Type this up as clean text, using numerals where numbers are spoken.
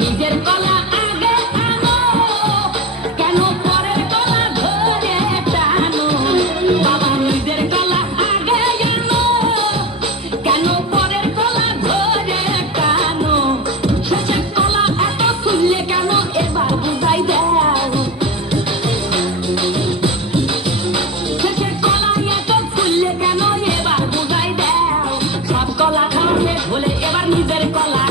নিজের কলা আগে আনো, কেন পরের কলা ধরে টানো? বাবা নিজের কলা আগে আনো, কেন পরের কলা ধরে টানো? শেষের কলা এত ফুললে কেন এবার বুঝাই দাও। শেষের কলা এত ফুললে কেন এবার বুঝাই দাও। সব কলা খাওয়া শেষ হলে এবার নিজের কলা